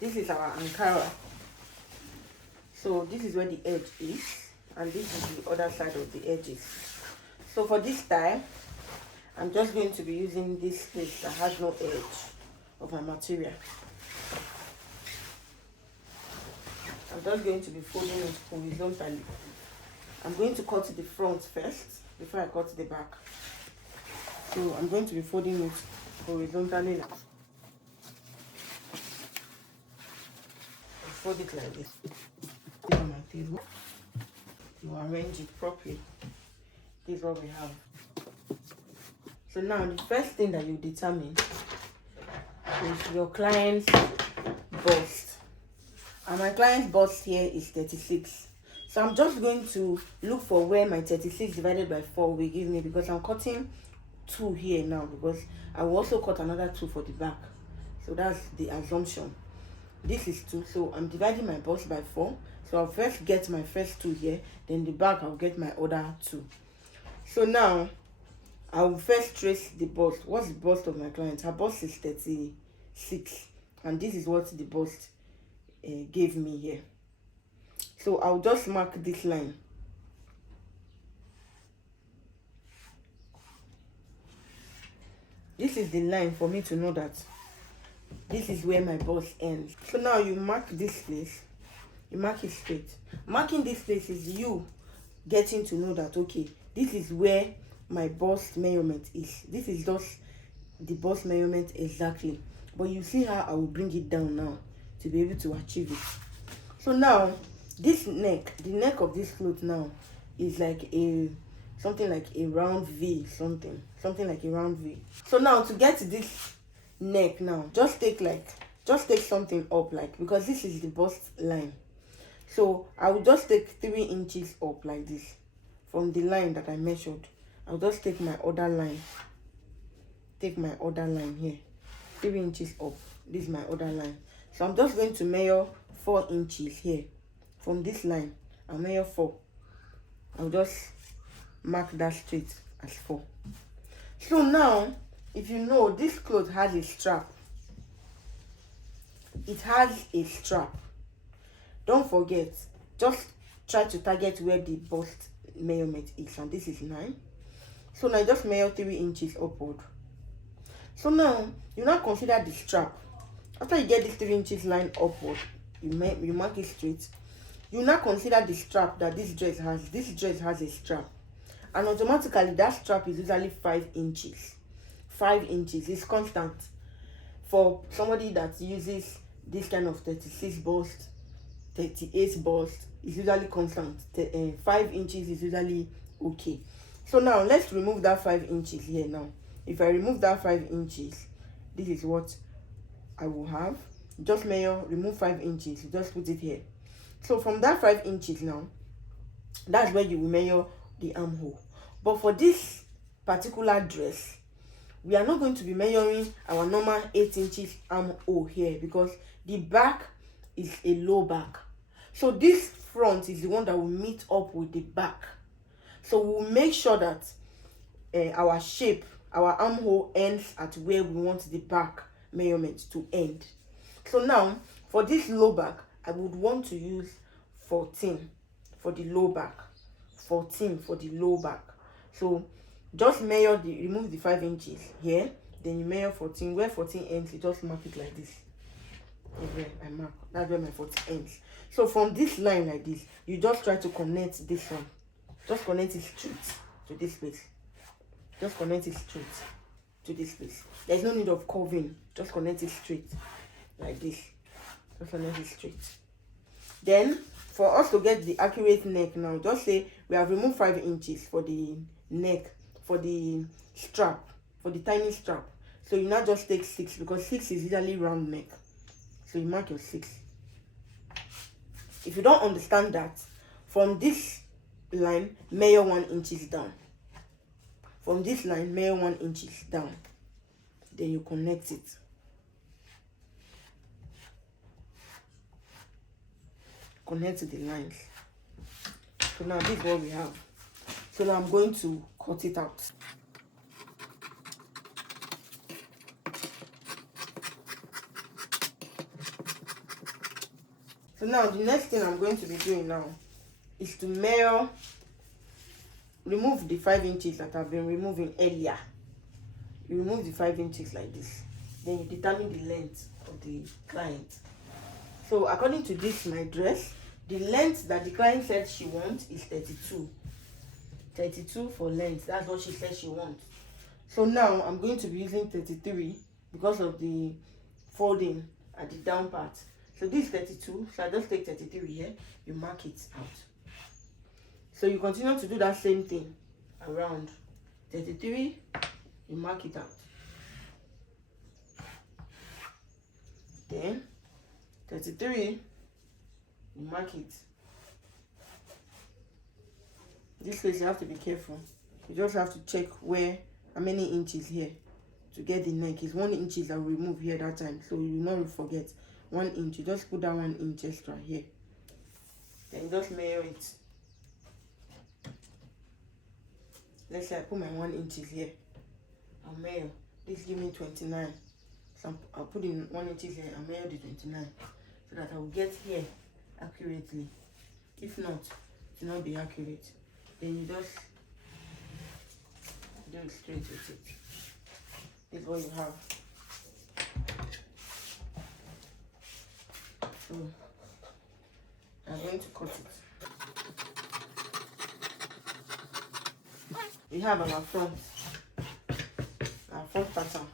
This is our Ankara. So this is where the edge is, and this is the other side of the edges. So for this style, I'm just going to be using this place that has no edge of my material. I'm just going to be folding it horizontally. I'm going to cut the front first before I cut the back. So I'm going to be folding it horizontally now. I fold it like this. On my table, you arrange it properly. This is what we have. So now the first thing that you determine is your client's bust, and my client's bust here is 36. So I'm just going to look for where my 36 divided by 4 will give me, because I'm cutting 2 here now, because I will also cut another 2 for the back. So that's the assumption. This is 2, so I'm dividing my bust by 4. So I'll first get my first 2 here, then the back I'll get my other 2. So now I will first trace the bust. What's the bust of my client? Her bust is 36, and this is what the bust gave me here. So I'll just mark this line. This is the line for me to know that this is where my bust ends. So now you mark this place. You mark it straight. Marking this place is you getting to know that, okay, this is where my bust measurement is. This is just the bust measurement exactly. But you see how I will bring it down now to be able to achieve it. So now this neck, the neck of this cloth now is like something like a round V, something like a round V. So now to get to this neck now, just take something up, like, because this is the bust line. So I will just take 3 inches up like this from the line that I measured. I'll just take my other line. Take my other line here. 3 inches up. This is my other line. So I'm just going to measure 4 inches here. From this line, I'll measure 4. I'll just mark that straight as 4. So now, if you know, this cloth has a strap. It has a strap. Don't forget, just try to target where the bust measurement is, and this is 9. So now just measure 3 inches upward. So now you now consider the strap. After you get this 3 inches line upward, you mark it straight. You now consider the strap that this dress has. This dress has a strap, and automatically that strap is usually 5 inches. 5 inches is constant for somebody that uses this kind of 36 bust, 38 bust. Is usually constant. 5 inches is usually okay. So now let's remove that 5 inches here. Now if I remove that 5 inches, this is what I will have. Just measure, remove 5 inches, just put it here. So from that 5 inches now, that's where you will measure the armhole. But for this particular dress, we are not going to be measuring our normal 8 inches armhole here, because the back is a low back. So this front is the one that will meet up with the back. So we'll make sure that our shape, our armhole ends at where we want the back measurement to end. So now for this low back, I would want to use 14 for the low back. 14 for the low back. So just measure remove the 5 inches here, then you measure 14. Where 14 ends, you just mark it like this. Where I mark, that's where my 14 ends. So from this line like this, you just try to connect this one. Just connect it straight to this place. Just connect it straight to this place. There's no need of curving. Just connect it straight like this. Just connect it straight. Then for us to get the accurate neck now, just say we have removed 5 inches for the neck, for the strap, for the tiny strap. So you now just take 6, because 6 is usually round neck. So you mark your 6. If you don't understand that, from this line, measure 1 inches down. From this line, measure 1 inches down. Then you connect it. Connect to the lines. So now this is what we have. So now I'm going to cut it out. So now the next thing I'm going to be doing now is to measure, remove the 5 inches that I've been removing earlier. You remove the 5 inches like this, then you determine the length of the client. So according to this, my dress, the length that the client said she wants is 32 for length. That's what she said she wants. So now I'm going to be using 33 because of the folding at the down part. So this is 32, so I just take 33 here, you mark it out. So you continue to do that same thing around 33, you mark it out. Then 33, you mark it. This place you have to be careful. You just have to check how many inches here to get the neck. It's 1 inch that we remove here that time, so you will not forget 1 inch. You just put that 1 inch extra here. Then you just measure it. Let's say I put my 1 inches here. I'll measure. This give me 29. So I'll put in 1 inches here and measure the 29 so that I will get here accurately. If not, it will not be accurate. Then you just do it straight with it. This is what you have. So I'm going to cut it. We have our front pattern.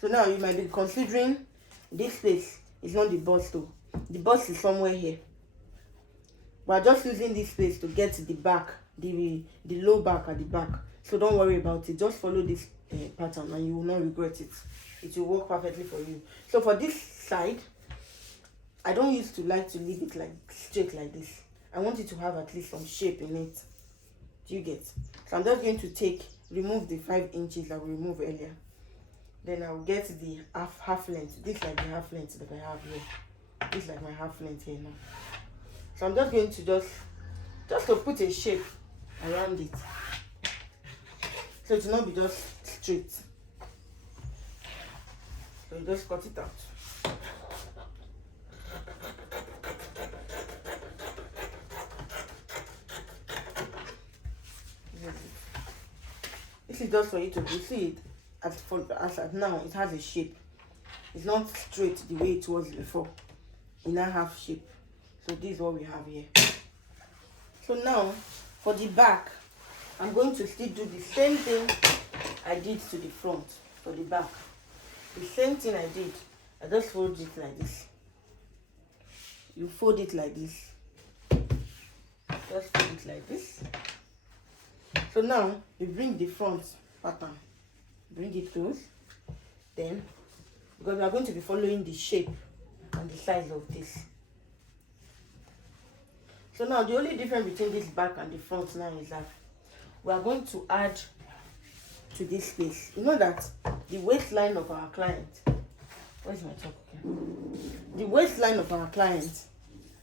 So now you might be considering this place is not the bust though. The bust is somewhere here. We are just using this place to get the back, the low back at the back. So don't worry about it. Just follow this pattern and you will not regret it. It will work perfectly for you. So for this side, I don't used to like to leave it like straight like this. I want it to have at least some shape in it. Do you get? So I'm just going to remove the 5 inches that we removed earlier. Then I will get the half length. This is like the half length that I have here. This is like my half length here now. So I'm just going to just to put a shape around it. So it will not be just straight. So you just cut it out. This is just for you to see it. As at now, it has a shape. It's not straight the way it was before. It now have shape. So this is what we have here. So now for the back, I'm going to still do the same thing I did to the front. For the back, the same thing I did. I just fold it like this. You fold it like this. Just fold it like this. So now you bring the front pattern, bring it close. Then, because we are going to be following the shape and the size of this. So now the only difference between this back and the front now is that we are going to add to this space. You know that the waistline of our client, where's my chalk? Okay. The waistline of our client,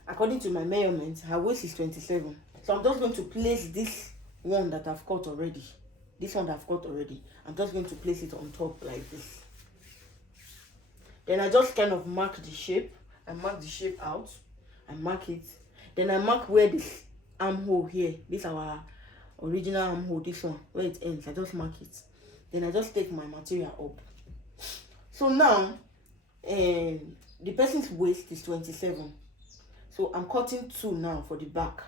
according to my measurement, her waist is 27. So I'm just going to place this one that I've cut already. This one that I've cut already. I'm just going to place it on top like this. Then I just kind of mark the shape. I mark the shape out. I mark it. Then I mark where this armhole here, this our original armhole, this one, where it ends. I just mark it. Then I just take my material up. So now, the person's waist is 27. So I'm cutting 2 now for the back.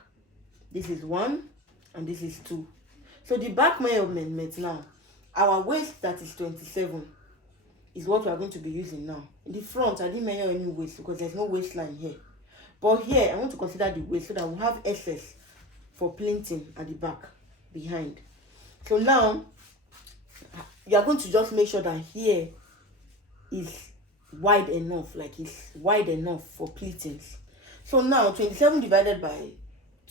This is 1 and this is 2. So the back measurement now, our waist that is 27 is what we are going to be using now. In the front, I didn't measure any waist because there's no waistline here. But here, I want to consider the waist so that we'll have excess for plinting at the back, behind. So now, you are going to just make sure that here is wide enough, like it's wide enough for pleatings. So now, 27 divided by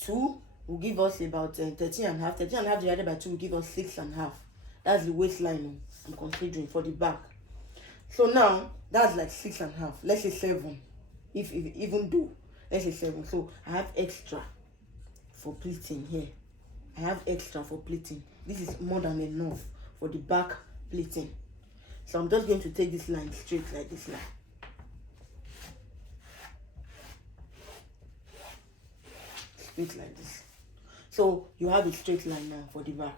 2 will give us about 13 and a half. 13 and a half divided by 2 will give us 6 and a half. That's the waistline I'm considering for the back. So now, that's like 6 and a half. Let's say 7. If even though, let's say 7. So I have extra for pleating here. I have extra for pleating. This is more than enough for the back pleating. So I'm just going to take this line straight like this line. straight like this. So you have a straight line now for the back.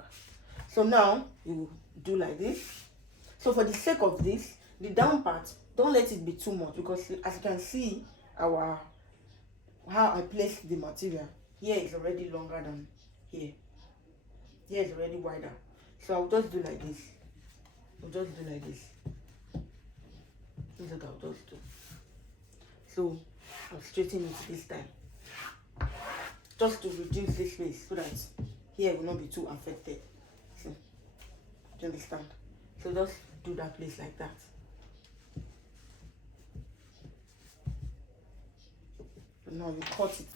So now you do like this. So for the sake of this, the down part, don't let it be too much, because as you can see, how I placed the material here is already longer than here. Here is already wider. So I'll just do like this. I'll just do like this. This is what I'll just do. So I'll straighten it this time, just to reduce this space so that here will not be too affected. So, do you understand? So just do that place like that. And now you cut it.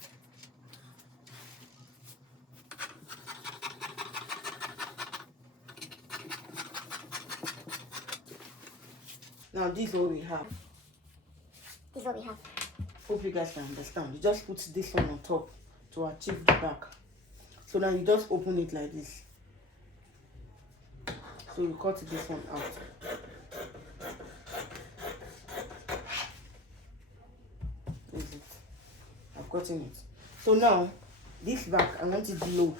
Now this is what we have. This is what we have. Hope you guys can understand. You just put this one on top to achieve the back. So now you just open it like this. So you cut this one out. This is it. I've gotten it. So now this back, I want it low,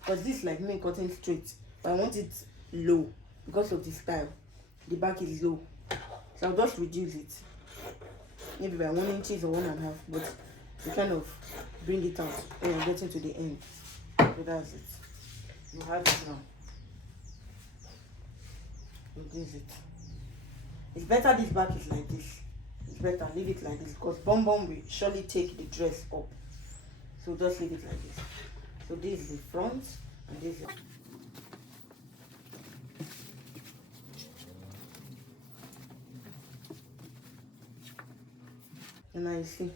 because this is like me cutting straight, but I want it low because of the style. The back is low, so I'll just reduce it, maybe by 1 inch or 1.5, but to kind of bring it out when I'm getting to the end. So that's it. You have it now. This is it. It's better this back is like this. It's better leave it like this, because bum will surely take the dress up. So just leave it like this. So this is the front, and this is and now you see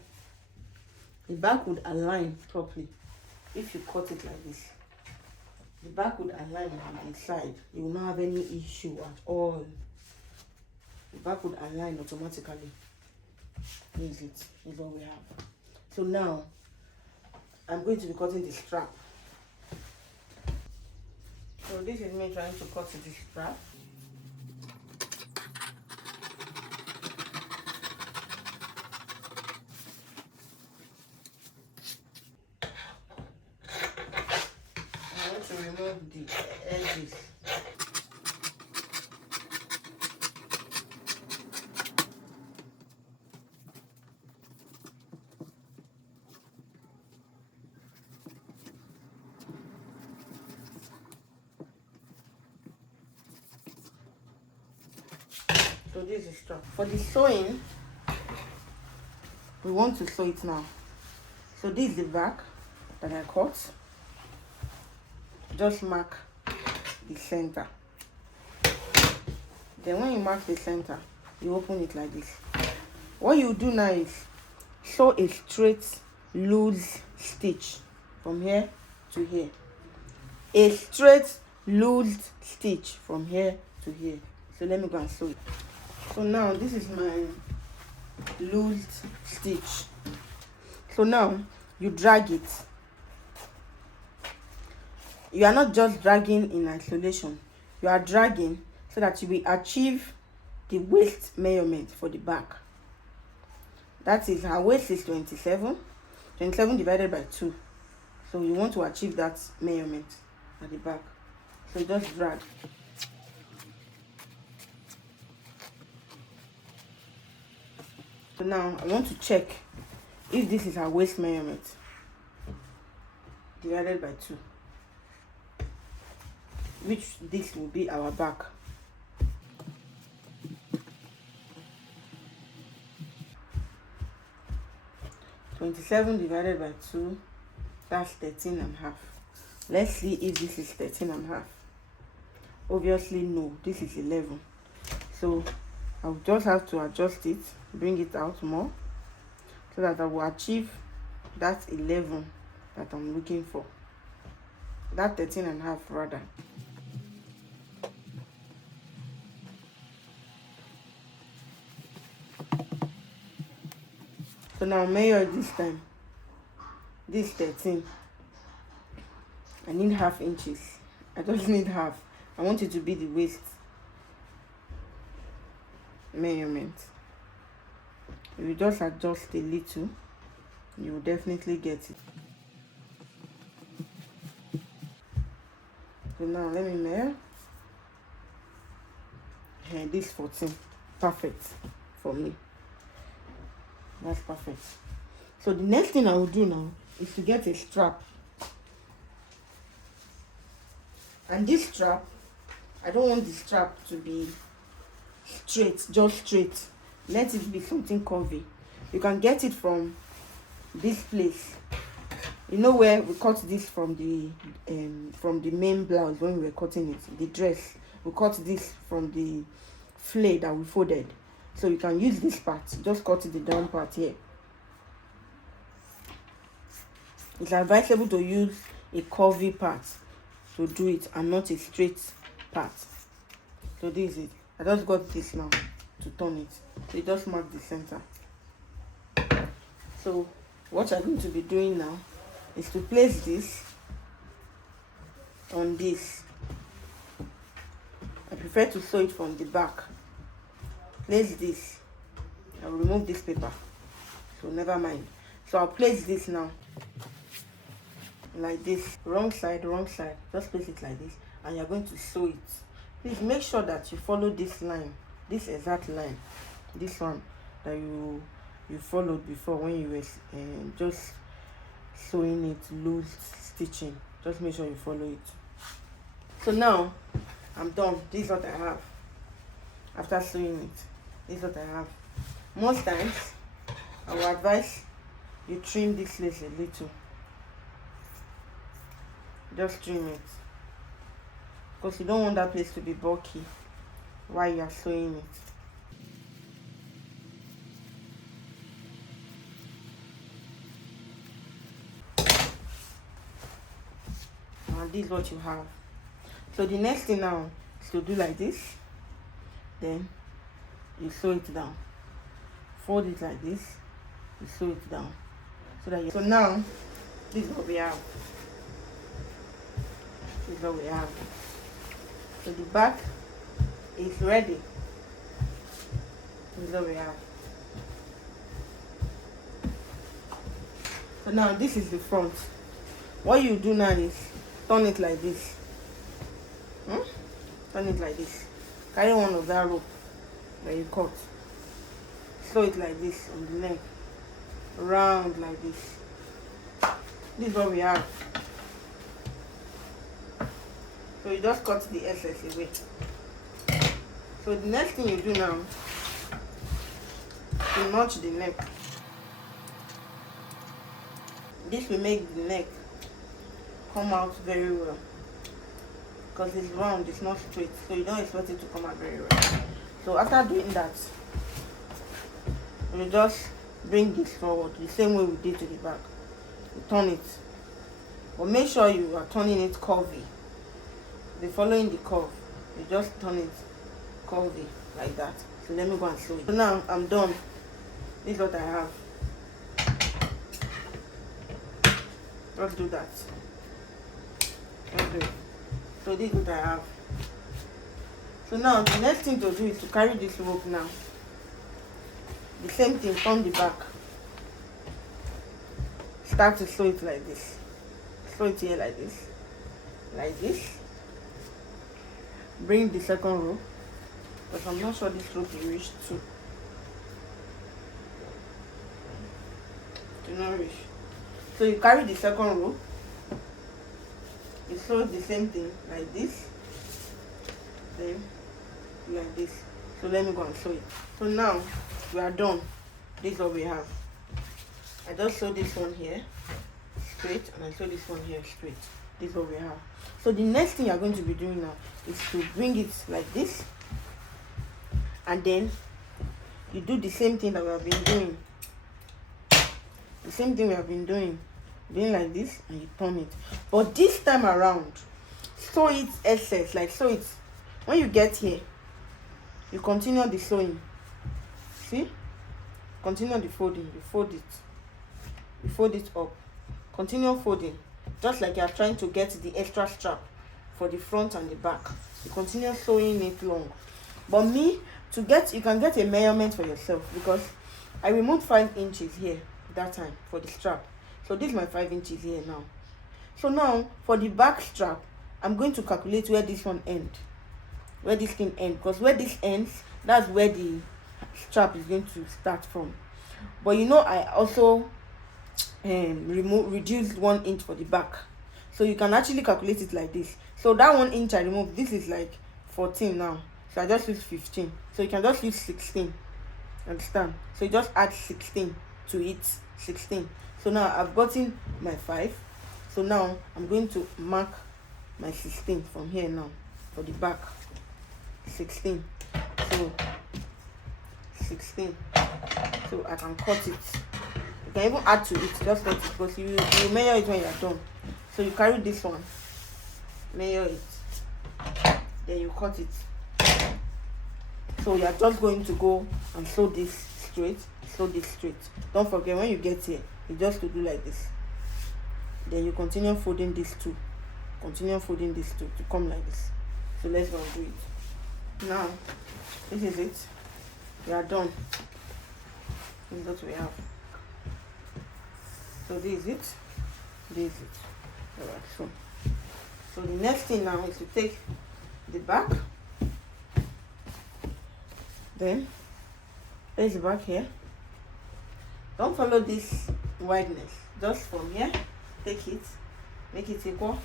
the back would align properly if you cut it like this. The back would align on the side. You will not have any issue at all. The back would align automatically. This is it. This is what we have. So now I'm going to be cutting the strap. So this is me trying to cut the strap. I want to remove the edges. So this is strap. For the sewing, we want to sew it now. So this is the back that I cut. Just mark the center. Then when you mark the center, you open it like this. What you do now is sew a straight loose stitch from here to here. A straight loose stitch from here to here. So let me go and sew it. So now this is my loose stitch. So now you drag it. You are not just dragging in isolation. You are dragging so that you will achieve the waist measurement for the back. That is, her waist is 27. 27 divided by 2. So you want to achieve that measurement at the back. So just drag. So now I want to check if this is our waist measurement divided by 2, which this will be our back. (27 divided by 2), that's 13.5. Let's see if this is 13.5. Obviously no, this is 11. So I'll just have to adjust it, bring it out more, so that I will achieve that 11 that I'm looking for. That 13.5 rather. So now measure this time. This 13. I need ½ inches. I just need half. I want it to be the waist measurement. If you just adjust a little, you will definitely get it. So now let me measure. And this 14. Perfect for me. That's perfect. So the next thing I will do now is to get a strap. And this strap, I don't want the strap to be straight, just straight. Let it be something curvy. You can get it from this place. You know where we cut this from the main blouse when we were cutting it, the dress. We cut this from the flare that we folded. So you can use this part, just cut the down part here. It's advisable to use a curvy part to do it and not a straight part. So this is it. I just got this now to turn it. So you just mark the center. So what I'm going to be doing now is to place this on this. I prefer to sew it from the back. Place this. I will remove this paper, so never mind. So I'll place this now like this. Wrong side, just place it like this, and you're going to sew it. Please make sure that you follow this line, this exact line, this one that you followed before when you were just sewing it, loose stitching. Just make sure you follow it. So now I'm done. This is what I have after sewing it. This is what I have. Most times I will advise you trim this lace a little. Just trim it, because you don't want that place to be bulky while you are sewing it. And this is what you have. So the next thing now is to do like this. Then you sew it down. Fold it like this. You sew it down. So now this is what we have. This is what we have. So the back is ready. This is what we have. So now this is the front. What you do now is turn it like this. Turn it like this. Carry one of that rope that you cut. Sew it like this on the neck. Round like this. This is what we have. So you just cut the excess away. So the next thing you do now is to notch the neck. This will make the neck come out very well, because it's round, it's not straight, so you don't expect it to come out very well. So after doing that, you just bring this forward the same way we did to the back. You turn it, but make sure you are turning it curvy. Following the curve, you just turn it curvy like that. So let me go and sew it. So now I'm done. This is what I have. Just do that. Okay. So this is what I have. So now the next thing to do is to carry this rope now. The same thing, turn the back. Start to sew it like this. Sew it here like this. Like this. Bring the second row, because I'm not sure this rope will reach to. Do not reach. So you carry the second row. You sew the same thing like this. Then like this. So let me go and sew it. So now we are done. This is what we have. I just sew this one here straight, and I sew this one here straight. This is what we have. So the next thing you're going to be doing now is to bring it like this, and then you do the same thing that we have been doing. The same thing we have been doing like this, and you turn it. But this time around, sew it excess, like sew it. When you get here, you continue the sewing. See? Continue the folding. You fold it. You fold it up. Continue folding. Just like you are trying to get the extra strap for the front and the back. You continue sewing it long. But me, you can get a measurement for yourself, because I removed 5 inches here that time for the strap. So this is my 5 inches here now. So now for the back strap, I'm going to calculate where this one ends, where this thing ends, because where this ends, that's where the strap is going to start from. But you know, I also reduced 1 inch for the back, so you can actually calculate it like this. So that 1 inch I removed, this is like 14 now, so I just use 15. So you can just use 16, understand? So you just add 16 to it, 16. So now I've gotten my 5. So now I'm going to mark my 16 from here now for the back. 16. So 16. So I can cut it. You can even add to it, just let it, because you measure it when you're done. So you carry this one, measure it, then you cut it. So you're just going to go and sew this straight, sew this straight. Don't forget, when you get here, you just to do like this. Then you continue folding these two, continue folding these two to come like this. So let's go and do it. Now, this is it. We are done. This is what we have. So this is it. This is it. Alright, so the next thing now is to take the back. Then place the back here. Don't follow this wideness. Just from here, take it, make it equal,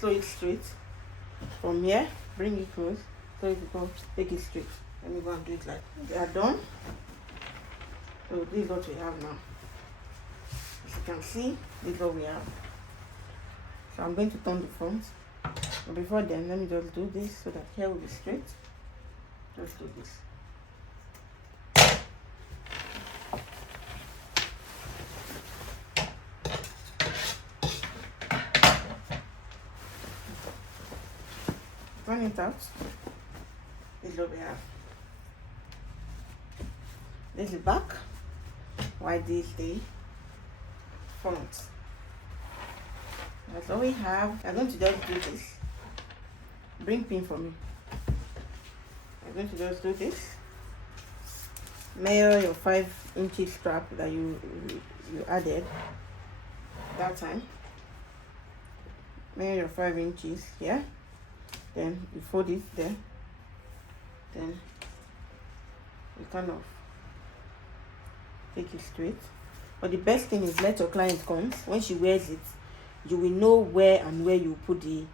sew it straight. From here, bring it close, sew it equal, take it straight. Let me go and do it like that. They are done. So this is what we have now. As you can see, this is what we have. So I'm going to turn the front. But before then, let me just do this so that hair will be straight. Just do this. Turn it out. This is what we have. This is the back. Why this is the front. That's all we have. I'm going to just do this. Bring pin for me. I'm going to just do this. Measure your 5 inches strap that you added that time. Measure your 5 inches here. Then you fold it there. Then you kind of take it straight. But the best thing is, let your client come. When she wears it, you will know where and where you put the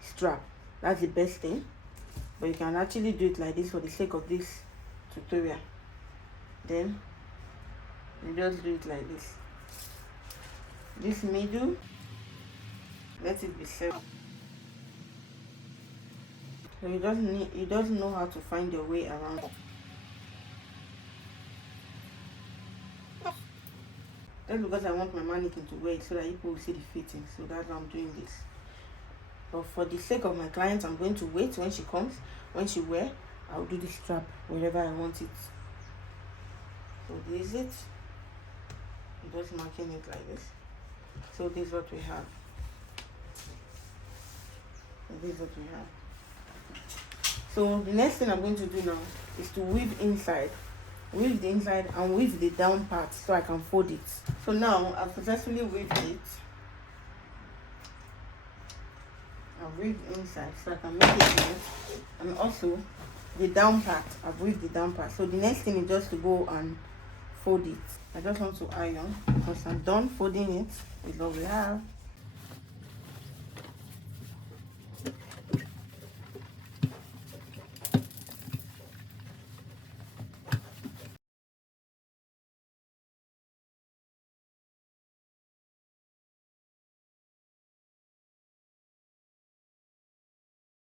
strap. That's the best thing. But you can actually do it like this for the sake of this tutorial. Then you just do it like this. This middle, let it be set. So you just know how to find your way around. That's because I want my mannequin to wear it so that people will see the fitting. So that's why I'm doing this. But for the sake of my client, I'm going to wait when she comes. When she wears, I'll do the strap wherever I want it. So this is it. I'm just marking it like this. So this is what we have. So this is what we have. So the next thing I'm going to do now is to weave inside. Weave the inside and weave the down part so I can fold it. So now I've successfully weaved it. I've weaved inside so I can make it nice. And also the down part, I've weaved the down part. So the next thing is just to go and fold it. I just want to iron because I'm done folding it. Is what we have.